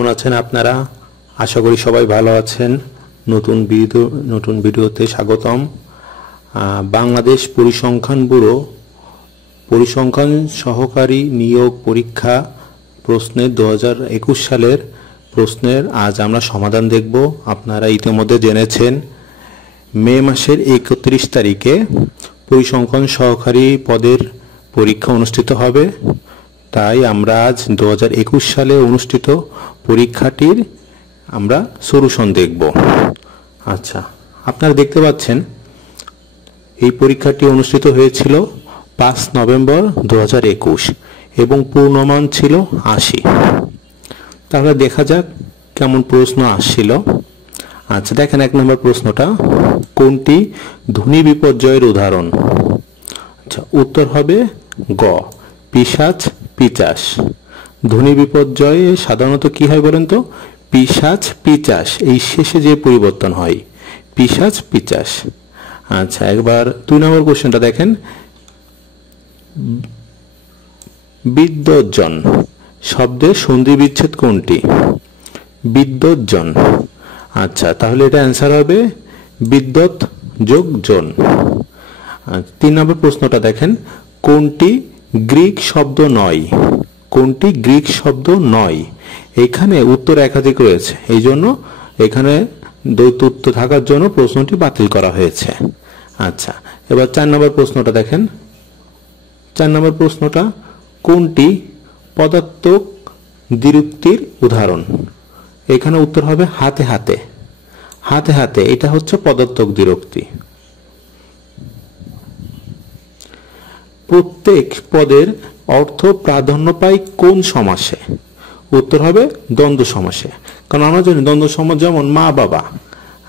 কেমন আছেন আপনারা? আশা করি সবাই ভালো আছেন। নতুন ভিডিওতে স্বাগতম। বাংলাদেশ পরিসংখ্যান ব্যুরো পরিসংখ্যান সহকারী নিয়োগ পরীক্ষা প্রশ্নের 2021 সালের প্রশ্নের আজ আমরা সমাধান দেখব। আপনারা ইতিমধ্যে জেনেছেন মে মাসের 31 তারিখে পরিসংখ্যান সহকারী পদের পরীক্ষা অনুষ্ঠিত হবে। তাই আমরা আজ 2021 সালে অনুষ্ঠিত পরীক্ষাটির আমরা সলিউশন দেখব। আচ্ছা, আপনারা দেখতে পাচ্ছেন এই পরীক্ষাটি অনুষ্ঠিত হয়েছিল 5 নভেম্বর 2021 এবং পূর্ণমান ছিল 80। তাহলে দেখা যাক কেমন প্রশ্ন আসছিল। আচ্ছা, দেখেন 1 নম্বর প্রশ্নটা, কোনটি ধ্বনি বিপর্যয়ের উদাহরণ? আচ্ছা, উত্তর হবে গ, পিশাচ পিচাস। ধ্বনি বিপর্যয়ে সাধারণত কি হয় বলেন তো? পিশাচ পিচাস, এই শেষে যে পরিবর্তন হয়, পিশাচ পিচাস। আচ্ছা, একবার 2 নম্বর কোশ্চেনটা দেখেন, বিদ্যোৎজন শব্দের সন্ধি বিচ্ছেদ কোনটি? বিদ্যোৎজন। আচ্ছা, তাহলে এটা অ্যান্সার হবে বিদ্যৎ যোগ জন। 3 নম্বর প্রশ্নটা দেখেন, কোনটি গ্রিক শব্দ নয়? কোনটি গ্রিক শব্দ নয়? এখানে উত্তর একাধিক রয়েছে, এই জন্য এখানে দ্বৈত উত্তর থাকার জন্য প্রশ্নটি বাতিল করা হয়েছে। আচ্ছা, এবার 4 নম্বর প্রশ্নটা দেখেন। 4 নম্বর প্রশ্নটা, কোনটি পদার্থক দ্বিরুক্তির উদাহরণ? এখানে উত্তর হবে হাতে হাতে। হাতে হাতে, এটা হচ্ছে পদার্থক দ্বিরুক্তি। প্রত্যেক পদের অর্থ প্রাধান্য পায় কোন সমাসে? উত্তর হবে দ্বন্দ্ব সমাসে। কারণ আমরা জানি দ্বন্দ্ব সমাস যেমন মা বাবা,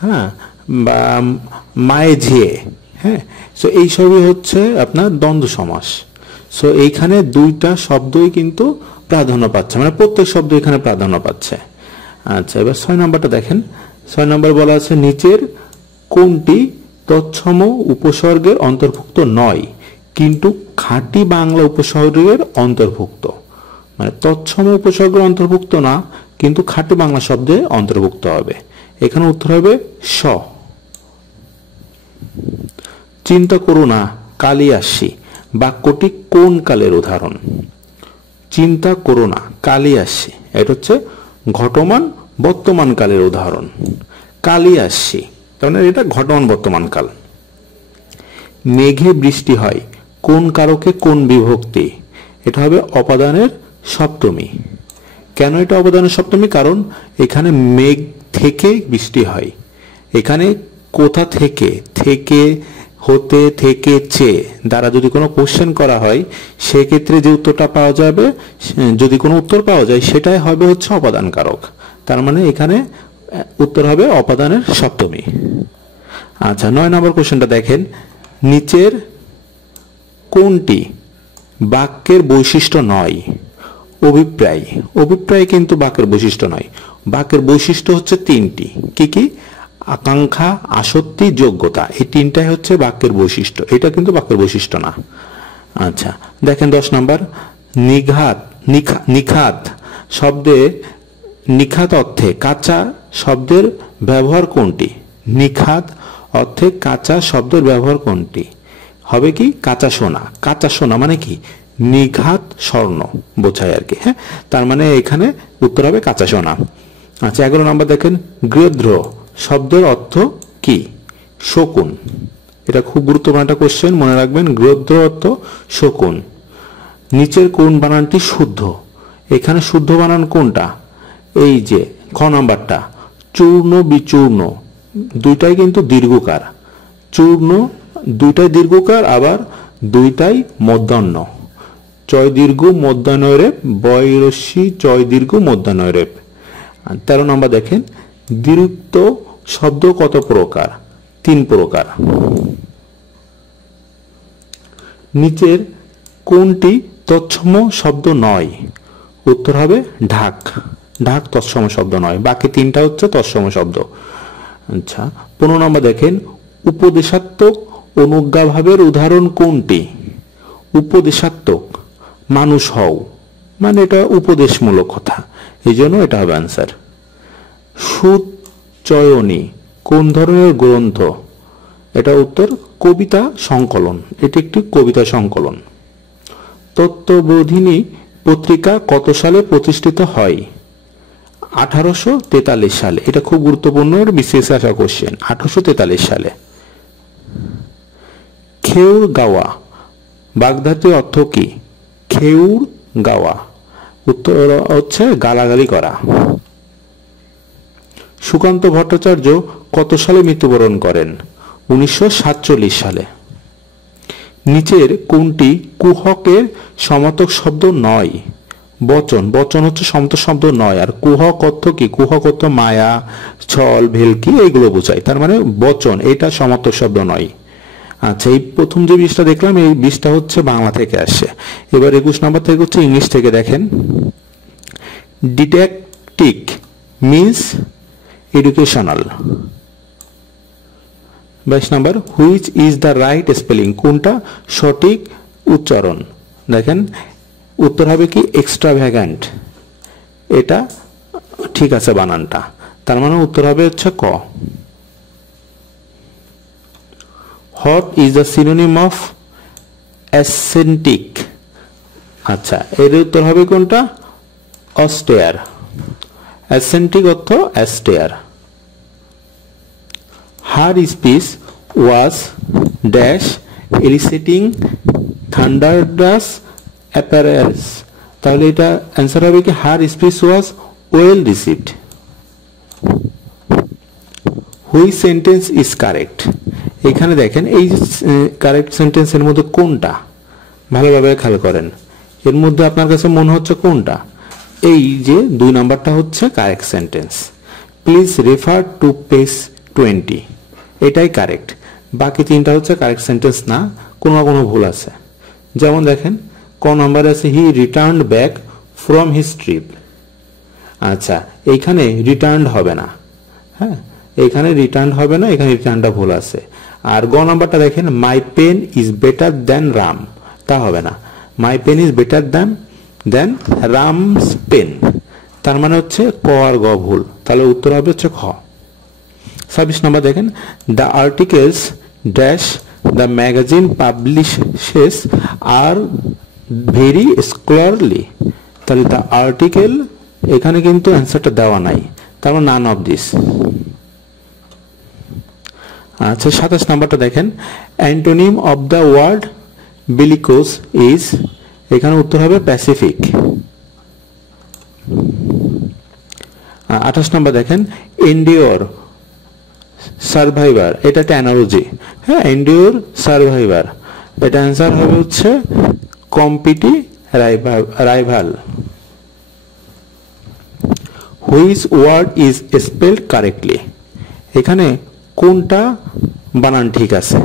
হ্যাঁ, বা মায়ে ঝিয়ে, হ্যাঁ, সো এই সবই হচ্ছে আপনার দ্বন্দ্ব সমাস। সো এইখানে দুইটা শব্দই কিন্তু প্রাধান্য পাচ্ছে, মানে প্রত্যেক শব্দ এখানে প্রাধান্য পাচ্ছে। আচ্ছা, এবার 6 নম্বরটা দেখেন। 6 নম্বর বলা আছে, নিচের কোনটি তৎসম উপসর্গের অন্তর্ভুক্ত নয় কিন্তু খাঁটি বাংলা উপসর্গের অন্তর্ভুক্ত? মানে তৎসম উপসর্গের অন্তর্ভুক্ত না, কিন্তু খাঁটি বাংলা শব্দে অন্তর্ভুক্ত হবে। এখানে উত্তর হবে স। চিন্তা করো না কালই আসি বাক্যটি কোন কালের উদাহরণ? চিন্তা করো না কালই আসি, এটা হচ্ছে ঘটমান বর্তমান কালের উদাহরণ। কালই আসি, তার মানে এটা ঘটমান বর্তমান কাল। মেঘে বৃষ্টি হয় কোন কারকে কোন বিভক্তি? এটা হবে অপাদানের সপ্তমী। কেন এটা অপাদানের সপ্তমী? কারণ এখানে মেঘ থেকে বৃষ্টি হয়। এখানে কোথা থেকে, থেকে, হতে, থেকে, চেয়ে দ্বারা যদি কোনো কোশ্চেন করা হয়, সেক্ষেত্রে যে উত্তরটা পাওয়া যাবে, যদি কোনো উত্তর পাওয়া যায়, সেটাই হবে হচ্ছে অপাদান কারক। তার মানে এখানে উত্তর হবে অপাদানের সপ্তমী। আচ্ছা, 9 নম্বর কোশ্চেনটা দেখেন, নিচের কোনটি বাক্যের বৈশিষ্ট্য নয়? অভিপ্রায়। অভিপ্রায় কিন্তু বাক্যের বৈশিষ্ট্য নয়। বাক্যের বৈশিষ্ট্য হচ্ছে 3টি। কি কি? আকাঙ্ক্ষা, আসক্তি, যোগ্যতা, এই 3টাই হচ্ছে বাক্যের বৈশিষ্ট্য। এটা কিন্তু বাক্যের বৈশিষ্ট্য না। আচ্ছা, দেখেন 10 নম্বর, নিখাত শব্দে নিখাত অর্থে কাঁচা শব্দের ব্যবহার কোনটি? নিখাত অর্থে কাঁচা শব্দের ব্যবহার কোনটি? হবে কি? কাঁচা সোনা। কাঁচা সোনা মানে কি? নিঘাত স্বর্ণ বোঝায় আর কি, হ্যাঁ। তার মানে এখানে উত্তর হবে কাঁচা সোনা। আচ্ছা, 11 নম্বর দেখেন, গৃহদ্র শব্দের অর্থ কি? শকুন। এটা খুব গুরুত্বপূর্ণ একটা কোশ্চেন, মনে রাখবেন। গৃহদ্র অর্থ শকুন। নিচের কোন বানানটি শুদ্ধ? এখানে শুদ্ধ বানান কোনটা? এই যে খ নাম্বারটা, চূর্ণ বিচূর্ণ, দুইটাই কিন্তু দীর্ঘকার। চূর্ণ দুইটাই দীর্ঘকার, আবার দুইটাই মধ্যাহ্ন। চয় দীর্ঘ মধ্যাহ্নয় রেপ, বয় রস্যি চয় দীর্ঘ মধ্যাহ্নয় রেপ। 13 নম্বর দেখেন, দ্বিরুক্ত শব্দ কত প্রকার? 3 প্রকার। নিচের কোনটি তৎসম শব্দ নয়? উত্তর হবে ঢাক। ঢাক তৎসম শব্দ নয়, বাকি 3টা হচ্ছে তৎসম শব্দ। আচ্ছা, 15 নম্বর দেখেন, উপদেশাত্মক অনুজ্ঞাভাবের উদাহরণ কোনটি? উপদেশাত্মক, মানুষ হও, মানে এটা উপদেশমূলক কথা। এই জন্য এটা হবে অ্যান্সার। সুচয়নী কোন ধরনের গ্রন্থ? এটা উত্তর কবিতা সংকলন, এটি একটি কবিতা সংকলন। তত্ত্ববোধিনী পত্রিকা কত সালে প্রতিষ্ঠিত হয়? 1843 সালে। এটা খুব গুরুত্বপূর্ণ বিশেষ আসা কোশ্চেন, 1843 সালে। খেউর গাওয়া বাগধাতুর অর্থ কি? খেউর গাওয়া উত্তর হচ্ছে গালাগালি করা। সুকান্ত ভট্টাচার্য কত সালে মৃত্যুবরণ করেন? 1947 সালে। নিচের কোনটি কুহকের সমার্থক শব্দ নয়? বচন। বচন হচ্ছে সমার্থক শব্দ নয়। আর কুহক অর্থ কি? কুহক অর্থ মায়া, ছল, ভেলকি এইগুলো বোঝায়। তার মানে বচন এটা সমার্থক শব্দ নয়। আচ্ছা, এই প্রথম যে 20টা দেখলাম এই 20টা হচ্ছে বাংলা থেকে আসে। এবার 21 নম্বর থেকে হচ্ছে ইংলিশ থেকে দেখেন। Didactic means educational. 22 number which is the right spelling? কোনটা সঠিক উচ্চারণ? দেখেন উত্তর হবে কি এক্সট্রাভ্যাগান্ট। এটা ঠিক আছে বানানটা, তার মানে উত্তর হবে হচ্ছে ক। What is the synonym of ascetic? আচ্ছা, এর উত্তর হবে কোনটা? অস্টেয়ার। অ্যাসেন্টিক অর্থ austere. Her speech was dash eliciting thunderous applause. তাহলে এটা অ্যান্সার হবে কি her speech was well received. Which sentence is correct? এখানে দেখেন এই কারেক্ট সেন্টেন্সের মধ্যে কোনটা, ভালোভাবে খেয়াল করেন। এর মধ্যে আপনার কাছে মনে হচ্ছে কোনটা? এই যে 2 নাম্বারটা হচ্ছে correct sentence. Please refer to page 20, এটাই কারেক্ট। বাকি 3টা হচ্ছে কারেক্ট সেন্টেন্স না, কোনো না কোনো ভুল আছে। যেমন দেখেন ক নাম্বার আছে he return back from his trip. আচ্ছা, এইখানে রিটার্ন হবে না। হ্যাঁ, এখানে রিটার্ন হবে না, এখানে রিটার্নটা ভুল আছে। আর গ নাম্বারটা দেখেন my pen is better than Ram, তা হবে না। My pen is better than Ram's pen, তার মানে হচ্ছে ক আর গ ভুল, তাহলে উত্তর হবে হচ্ছে খ। 26 নম্বর দেখেন the articles dash the magazine publishes are very scholarly. তাহলে দ্য আর্টিকেল এখানে কিন্তু অ্যান্সারটা দেওয়া নাই, তার মানে নান অফ দিস। আচ্ছা, 27 নাম্বারটা দেখেন antonym of the word bellicose is, এখানে উত্তর হবে প্যাসিফিক। 28 নম্বর দেখেন এন্ডিওর সার্ভাইভার, এটা একটা অ্যানালজি। হ্যাঁ, এন্ডিওর সার্ভাইভার, এটা অ্যান্সার হবে হচ্ছে compete rival. Which word is spelled correctly? এখানে কোনটা বানান ঠিক আছে?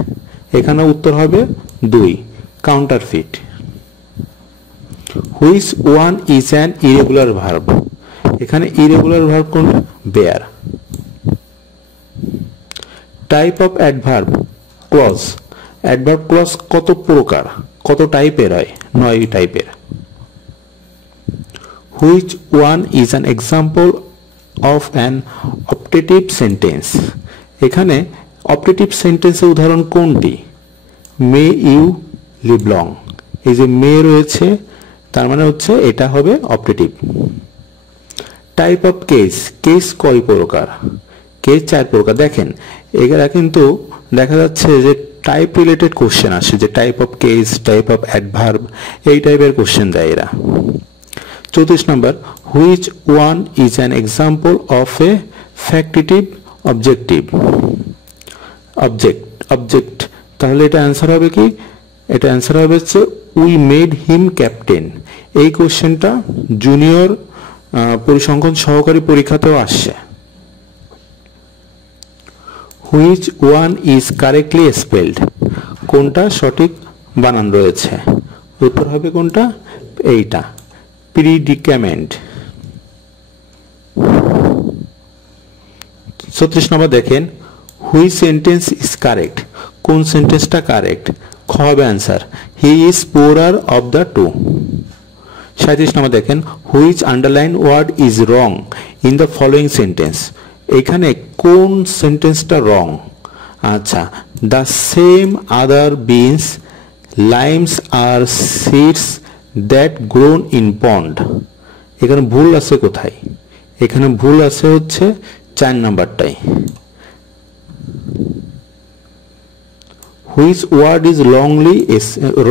এখানে উত্তর হবে 2 counterfeit. Which one is an irregular verb? এখানে ইরেগুলার ভার্ব কোনটা? Bear. Type of adverb clause, adverb clause কত প্রকার, কত টাইপের হয়? 9 টাইপের। Which one is an example of an optative sentence? এখানে অপটেটিভ সেন্টেন্সের উদাহরণ কোনটি? মে ইউ লিভ লং, এই যে মে রয়েছে তার মানে হচ্ছে এটা হবে optative. Type of case, case কয় প্রকার? কেস 4 প্রকার। দেখেন এরা কিন্তু দেখা যাচ্ছে যে টাইপ রিলেটেড কোশ্চেন আসে, যে type of case, type of adverb, এই টাইপের কোশ্চেন দেয় এরা। 34 number which one is an example of a factitive objective? Object, তাহলে এটা অ্যান্সার হবে কি? এটা অ্যান্সার হবে হচ্ছে উই মেড হিম ক্যাপ্টেন। এই কোশ্চেনটা জুনিয়র পরিসংখ্যান সহকারী পরীক্ষাতেও আসছে। Which one is correctly spelled? কোনটা সঠিক বানান রয়েছে? উত্তর হবে কোনটা? এইটা, প্রিডিক্যামেন্ট। 36 নম্বর দেখেন হুইচ সেন্টেন্স ইজ কারেক্ট? কোন সেন্টেন্সটা কারেক্ট? খ হবে answer he is poorer of the two. 37 number দেখেন which underline word is wrong in the following sentence, এখানে কোন সেন্টেন্সটা রং? আচ্ছা, the same other beans limes are seeds that grown in pond, এখানে ভুল আছে কোথায়? এখানে ভুল আছে হচ্ছে 4 নাম্বারটাই। Which word is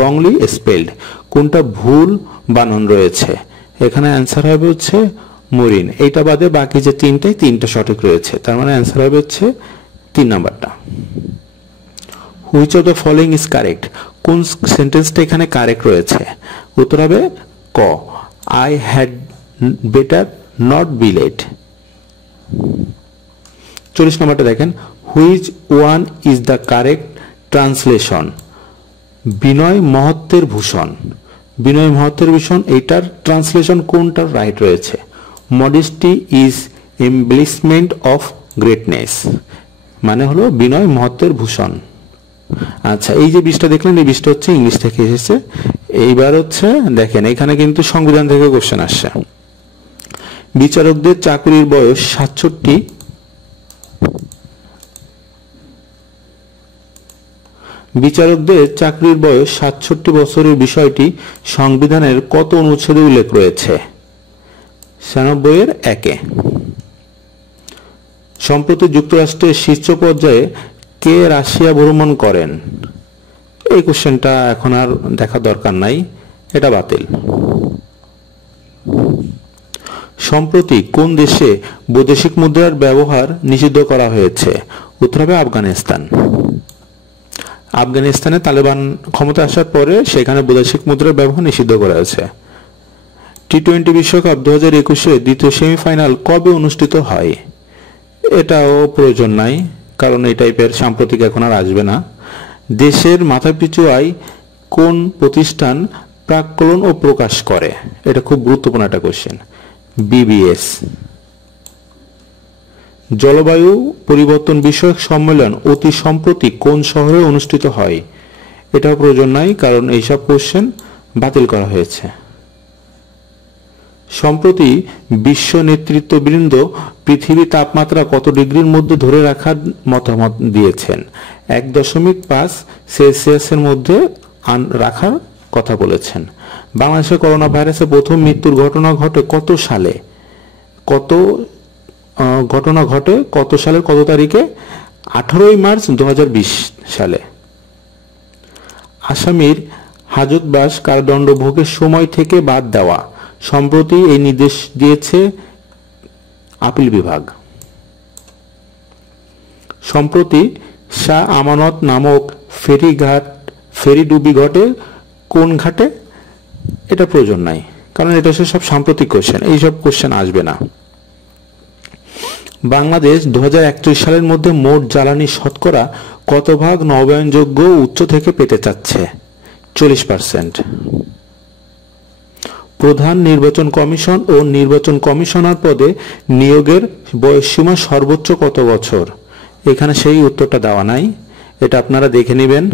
wrongly spelled, কোনটা ভুল বানান রয়েছে? এখানে অ্যান্সার হবে হচ্ছে মরিন। এইটা বাদে বাকি যে তিনটা সঠিক রয়েছে, তার মানে অ্যান্সার হবে হচ্ছে 3 নাম্বারটা। Which of the following is correct, কোন সেন্টেন্সটা এখানে কারেক্ট রয়েছে? উত্তর হবে ক, I had better not be late. 40 নম্বরটা দেখেন, which one is the correct translation, বিনয় মহত্বের ভূষণ। বিনয় মহত্বের ভূষণ, এইটার ট্রান্সলেশন কোনটা রাইট রয়েছে? Modesty is embellishment of greatness, মানে হলো বিনয় মহত্বের ভূষণ। আচ্ছা, এই যে 20টা দেখলেন, এই 20টা হচ্ছে ইংলিশ থেকে এসেছে। এইবার হচ্ছে দেখেন, এখানে কিন্তু সংবিধান থেকে কোশ্চেন আসছে। বিচারকদের চাকরির বয়স 67, বিচারকদের চাকরির বয়স 67 বছরের বিষয়টি সংবিধানের কত অনুচ্ছেদে উল্লেখ রয়েছে? 96 এর 1-এ। সম্প্রতি যুক্তরাষ্ট্রের শীর্ষ পর্যায়ে কে রাশিয়া ভ্রমণ করেন? এই কোশ্চেনটা এখন আর দেখা দরকার নাই, এটা বাতিল। সম্প্রতি কোন দেশে বৈদেশিক মুদ্রার ব্যবহার নিষিদ্ধ করা হয়েছে? উত্তর হবে আফগানিস্তান। আফগানিস্তানে তালেবান ক্ষমতা আসার পরে সেখানে বৈদেশিক মুদ্রার ব্যবহার নিষিদ্ধ করা হয়েছে। টি-20 বিশ্বকাপ 2021-এ দ্বিতীয় সেমিফাইনাল কবে অনুষ্ঠিত হয়? এটাও প্রয়োজন নাই, কারণ এই টাইপের সাম্প্রতিক এখন আর আসবে না। দেশের মাথাপিছু আয় কোন প্রতিষ্ঠান প্রাক্কলন ও প্রকাশ করে? এটা খুব গুরুত্বপূর্ণ একটা কোশ্চেন, বিবিএস। জলবায়ু পরিবর্তন বিষয়ক সম্মেলন অতি সম্প্রতি কোন শহরে অনুষ্ঠিত হয়? এটাও প্রয়োজন নাই, কারণ এইসব কোশ্চেন বাতিল করা হয়েছে। সম্প্রতি বিশ্ব নেতৃত্ববৃন্দ পৃথিবী তাপমাত্রা কত ডিগ্রির মধ্যে ধরে রাখার মতামত দিয়েছেন? 1.5 সেলসিয়াসের মধ্যে রাখার কথা বলেছেন। বাংলাদেশে করোনা ভাইরাসে প্রথম মৃত্যুর ঘটনা ঘটে কত সালে? কত সালের কত তারিখে? 18 মার্চ 2020 সালে। আসামির হাজতবাস কারাদণ্ড ভোগের সময় থেকে বাদ দেওয়া, সম্প্রতি এই নির্দেশ দিয়েছে আপিল বিভাগ। সম্প্রতি শাহ আমানত নামক ফেরি ডুবি ঘটে কোন ঘাটে? এটা প্রয়োজন নাই, কারণ এটা হচ্ছে সব সাম্প্রতিক কোশ্চেন, এইসব কোশ্চেন আসবে না। বাংলাদেশ 2031 সালের মধ্যে মোট জ্বালানি শতকরা কত ভাগ নবায়নযোগ্য উৎস থেকে পেতে চাচ্ছে? 40%। প্রধান নির্বাচন কমিশন ও নির্বাচন কমিশনার পদে নিয়োগের বয়সসীমা সর্বোচ্চ কত বছর? এখানে সেই উত্তরটা দেওয়া নাই, এটা আপনারা দেখে নেবেন।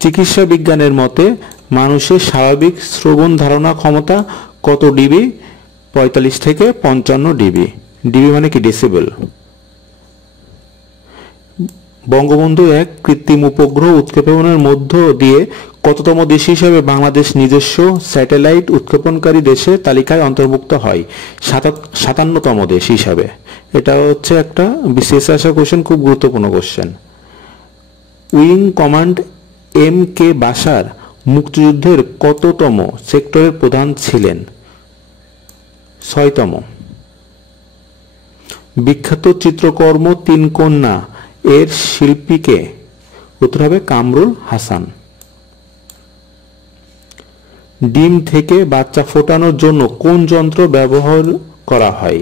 চিকিৎসা বিজ্ঞানের মতে মানুষের স্বাভাবিক শ্রবণ ধারণা ক্ষমতা কত ডিবি? 45 থেকে 55 ডিবি। ডিবি মানে কি? ডেসিবেল। বঙ্গবন্ধু 1 কৃত্রিম উপগ্রহ উৎক্ষেপণের মধ্য দিয়ে কততম দেশ হিসেবে বাংলাদেশ নিজস্ব স্যাটেলাইট উৎক্ষেপণকারী দেশের তালিকায় অন্তর্ভুক্ত হয়? 57তম দেশ হিসাবে। এটা হচ্ছে একটা বিশেষ আসা কোশ্চেন, খুব গুরুত্বপূর্ণ question. Wing command MK Bashar মুক্তিযুদ্ধের কততম সেক্টরের প্রধান ছিলেন? 6তম। বিখ্যাত চিত্রকর্ম 3 কন্যা এর শিল্পীকে? উত্তর হবে কামরুল হাসান। ডিম থেকে বাচ্চা ফোটানোর জন্য কোন যন্ত্র ব্যবহার করা হয়?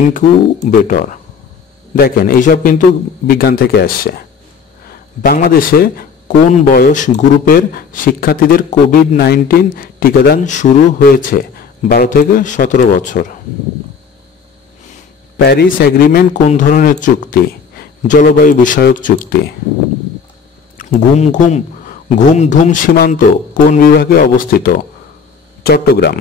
ইনকিউবেটর। দেখেন, এইসব কিন্তু বিজ্ঞান থেকে আসছে। বাংলাদেশে কোন বয়স গ্রুপের শিক্ষার্থীদের কোভিড-19 টিকাদান শুরু হয়েছে? 12 থেকে 17 বছর। প্যারিস এগ্রিমেন্ট কোন ধরনের চুক্তি? জলবায়ু বিষয়ক চুক্তি। ঘুম ধুম সীমান্ত কোন বিভাগে অবস্থিত? চট্টগ্রাম।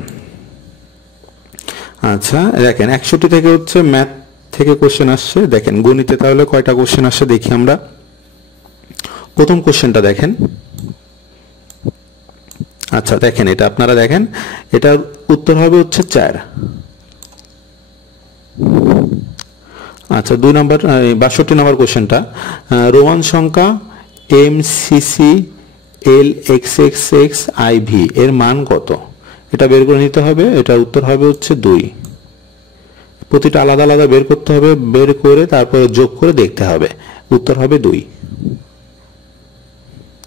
আচ্ছা দেখেন 61 থেকে হচ্ছে ম্যাথ থেকে কোশ্চেন আসছে। দেখেন গণিতে তাহলে কয়টা কোশ্চেন আসছে দেখি আমরা। প্রথম কোশ্চেনটা দেখেন। আচ্ছা দেখেন এটা আপনারা দেখেন, এটার উত্তর হবে হচ্ছে 4। আচ্ছা 2 নম্বর 62 নম্বর কোশ্চেনটা, রোমান সংখ্যা MCCLXXXIV এর মান কত? এটা বের করে নিতে হবে। এটার উত্তর হবে হচ্ছে 2। প্রতিটা আলাদা আলাদা বের করতে হবে, বের করে তারপরে যোগ করে দেখতে হবে, উত্তর হবে 2।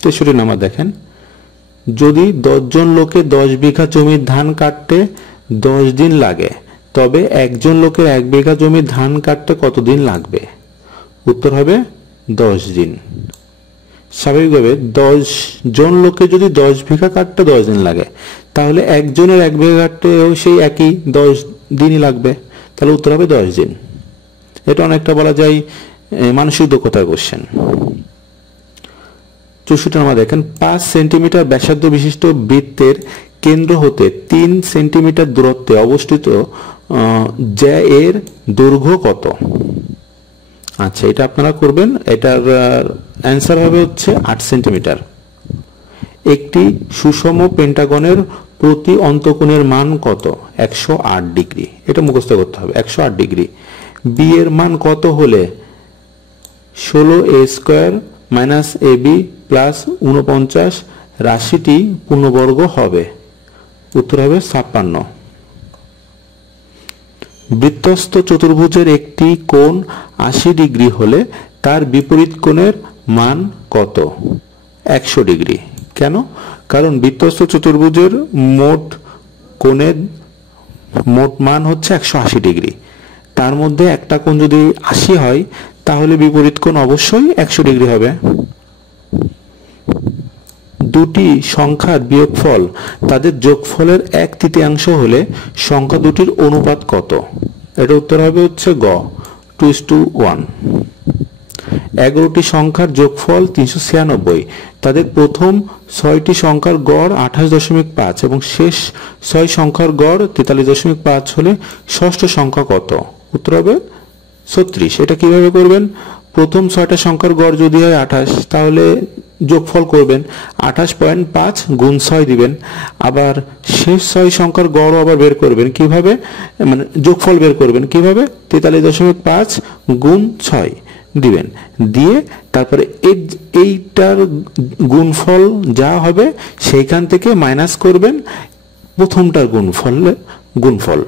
63 নম্বর দেখেন, যদি 10 জন লোকে 10 বিঘা জমির ধান কাটতে 10 দিন লাগে, তবে একজন লোকের 1 বিঘা জমির ধান কাটতে কতদিন লাগবে? উত্তর হবে 10 দিন। স্বাভাবিকভাবে 10 জন লোকে যদি 10 বিঘা কাটতে 10 দিন লাগে, তাহলে একজনের 1 বিঘা কাটতেও সেই একই 10 দিনই লাগবে, তাহলে উত্তর হবে 10 দিন। এটা অনেকটা বলা যায় মানসিক দক্ষতার কোশ্চেন। 64 নম্বর দেখেন, 5 সেন্টিমিটার ব্যাসার্ধ বিশিষ্ট বৃত্তের কেন্দ্র হতে 3 সেন্টিমিটার দূরত্বে অবস্থিত জ্যা এর দৈর্ঘ্য কত? আচ্ছা এটা আপনারা করবেন, এটার অ্যান্সার হবে হচ্ছে 8 সেন্টিমিটার। একটি সুষম পেন্টাগনের প্রতি অন্তকোণের মান কত? 108 ডিগ্রি। এটা মুখস্থ করতে হবে, 108 ডিগ্রি। বি এর মান কত হলে 16a² - ab + 49 রাশিটি পূর্ণবর্গ হবে? উত্তর হবে 56। বৃত্তস্থ চতুর্ভুজের একটি কোণ 80 ডিগ্রি হলে তার বিপরীত কোণের মান কত? 100 ডিগ্রি। কেন? কারণ বৃত্তস্থ চতুর্ভুজের মোট কোণের মোট মান হচ্ছে 180 ডিগ্রি। তার মধ্যে একটা কোণ যদি 80 হয়, তাহলে বিপরীত কোণ অবশ্যই 100 ডিগ্রি হবে। দুটি সংখ্যার বিয়োগফল তাদের যোগফলের 1/3 হলে সংখ্যা দুটির অনুপাত কত? এটা উত্তর হবে হচ্ছে গ 2:1। 11টি সংখ্যার যোগফল 396, তাদের প্রথম 6টি সংখ্যার গড় 28.5 এবং শেষ 6 সংখ্যার গড় 43.5 হলে ষষ্ঠ সংখ্যা কত? উত্তর হবে 36। এটা কিভাবে করবেন? প্রথম 6টা সংখ্যার গড় যদি হয় 28, তাহলে যোগফল করবেন 28.5 গুণ 6 দিবেন। আবার শেষ 6 সংখ্যার গড় আবার বের করবেন কিভাবে, মানে যোগফল বের করবেন কিভাবে, 43.5 গুণ 6 দিবেন, দিয়ে তারপরে এইটার গুণফল যা হবে সেইখান থেকে মাইনাস করবেন প্রথমটার গুণফল।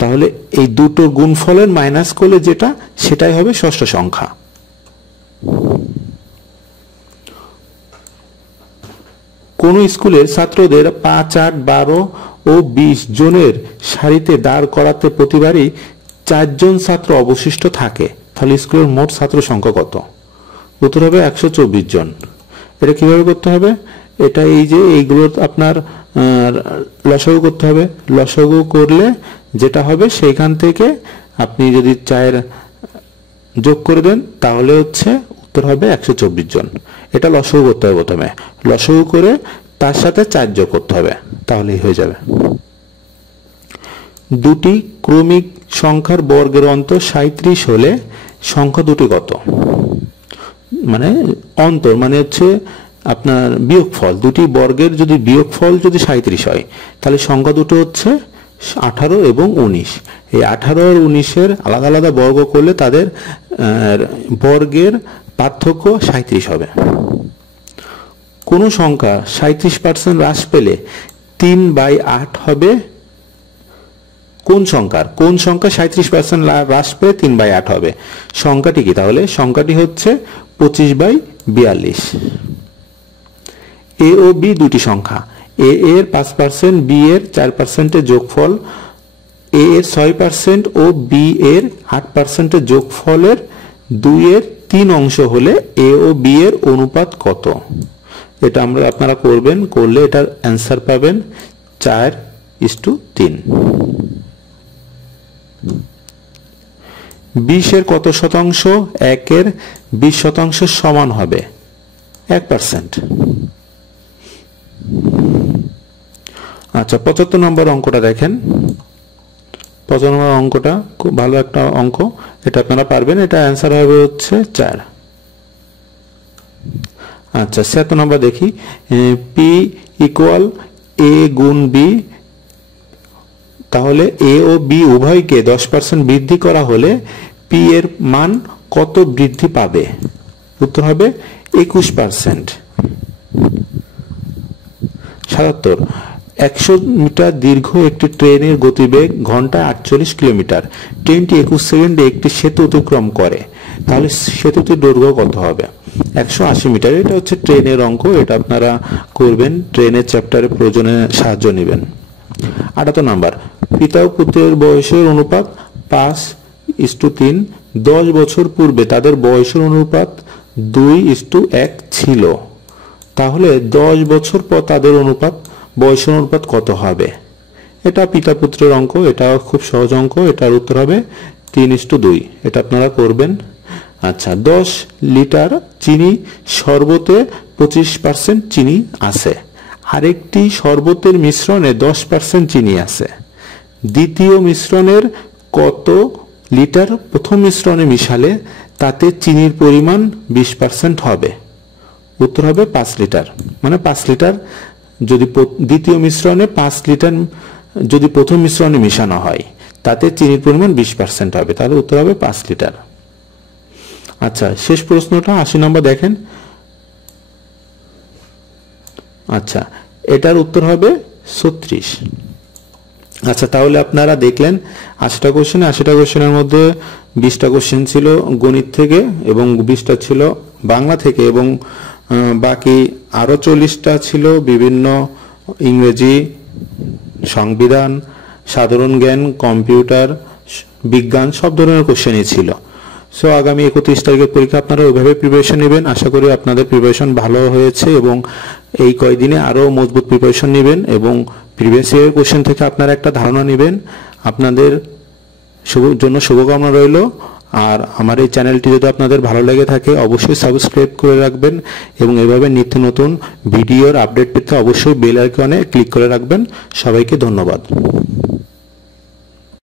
তাহলে এই দুটোর গুণফলের মাইনাস করলে যেটা, সেটাই হবে ষষ্ঠ সংখ্যা। কোন স্কুলের ছাত্রদের 5, 8, 12 ও 20 জনের সারিতে দাঁড় করাতে প্রতিবারই 4 জন ছাত্র অবশিষ্ট থাকে, তাহলে স্কুলের মোট ছাত্র সংখ্যা কত? উত্তর হবে 124 জন। এটা কিভাবে করতে হবে? এটা এই যে এইগুলো আপনার লসাগু করতে হবে। লসাগু করলে যেটা হবে সেইখান থেকে আপনি যদি 4 যোগ করে দেন, তাহলে হচ্ছে উত্তর হবে 124 জন। এটা লসাগু করতে হবে প্রথমে, লসাগু করে তার সাথে 4 যোগ করতে হবে, তাহলেই হয়ে যাবে। দুটি ক্রমিক সংখ্যার বর্গের অন্তর 37 হলে সংখ্যা দুটি কত? মানে অন্তর মানে হচ্ছে আপনার বিয়োগফল, দুটি বর্গের যদি বিয়োগফল যদি 37 হয়, তাহলে সংখ্যা দুটো হচ্ছে 18 এবং 19। এই 18 আর 19-এর আলাদা আলাদা বর্গ করলে তাদের বর্গের পার্থক্য 37 হবে। কোন সংখ্যা 37% হ্রাস পেলে 3/8 হবে? কোন সংখ্যা 37% হ্রাস পেলে 3/8 হবে? সংখ্যাটি কি? তাহলে সংখ্যাটি হচ্ছে 25/42। এ ও বি দুটি সংখ্যা, এ এর 5%, বি এর 4%-এর যোগফল, এ এর 6% ও বি এর 8%-এর যোগফলের 2/3 অংশ হলে এ ও বি এর অনুপাত কত? এটা আপনারা করবেন, করলে এটার অ্যান্সার পাবেন 4:3। 20 এর কত শতাংশ 1 এর 20% সমান হবে? 1%। আচ্ছা 75 নম্বর অঙ্কটা দেখেন। 75 নম্বর অঙ্কটা খুব ভালো একটা অঙ্ক, এটা আপনারা পারবেন। এটা অ্যান্সার হবে হচ্ছে 4। আচ্ছা 76 নম্বর দেখি, পি ইকুয়াল এ গুণ বি, তাহলে এ ও বি উভয়কে 10% বৃদ্ধি করা হলে পি এর মান কত বৃদ্ধি পাবে? উত্তর হবে 21%। 77, 100 মিটার দীর্ঘ একটি ট্রেনের গতিবেগ ঘন্টায় 48 কিলোমিটার। ট্রেনটি 21 সেকেন্ডে একটি সেতু অতিক্রম করে, তাহলে সেতুটির দৈর্ঘ্য কত হবে? 180 মিটার। এটা হচ্ছে ট্রেনের অঙ্ক, এটা আপনারা করবেন, ট্রেনের চ্যাপ্টারে প্রয়োজনে সাহায্য নেবেন। 78 নাম্বার, পিতা ও পুত্রের বয়সের অনুপাত 5:3। 10 বছর পূর্বে তাদের বয়সের অনুপাত 2:1 ছিল, তাহলে 10 বছর পর তাদের বয়সের অনুপাত কত হবে? এটা পিতা পুত্রের অঙ্ক, এটা খুব সহজ অঙ্ক, এটার উত্তর হবে 3:2। এটা আপনারা করবেন। আচ্ছা 10 লিটার চিনি শরবতে 25% চিনি আছে, আরেকটি শরবতের মিশ্রণে 10% চিনি আছে। দ্বিতীয় মিশ্রণের কত লিটার প্রথম মিশ্রণে মিশালে তাতে চিনির পরিমাণ 20% হবে? উত্তর হবে 5 লিটার। মানে 5 লিটার যদি দ্বিতীয় মিশ্রণে 5 লিটার যদি প্রথম মিশ্রণে মিশানো হয়, তাতে চিনির পরিমাণ 20% হবে, তাহলে উত্তর হবে 5 লিটার। আচ্ছা শেষ প্রশ্নটা 80 নম্বর দেখেন। আচ্ছা এটার উত্তর হবে 36। আচ্ছা তাহলে আপনারা দেখলেন 80টা কোশ্চেন, 80টা কোশ্চেনের মধ্যে 20টা কোশ্চেন ছিল গণিত থেকে এবং 20টা ছিল বাংলা থেকে, এবং বাকি আরো 40টা ছিল বিভিন্ন ইংরেজি, সংবিধান, সাধারণ জ্ঞান, কম্পিউটার, বিজ্ঞান, সব ধরনের কোশ্চেনই ছিল। সো আগামী 31 তারিখের পরীক্ষা আপনারা ওইভাবে প্রিপারেশন নেবেন। আশা করি আপনাদের প্রিপারেশন ভালো হয়েছে এবং এই কয়েকদিনে আরো মজবুত প্রিপারেশন নেবেন এবং প্রিভিয়াস ইয়ারের কোশ্চেন থেকে আপনারা একটা ধারণা নেবেন। আপনাদের জন্য শুভকামনা রইল। আর আমার এই চ্যানেলটি যদি আপনাদের ভালো লেগে থাকে অবশ্যই সাবস্ক্রাইব করে রাখবেন এবং এভাবে নিত্য নতুন ভিডিওর আপডেট পেতে অবশ্যই বেল আইকনে ক্লিক করে রাখবেন। সবাইকে ধন্যবাদ।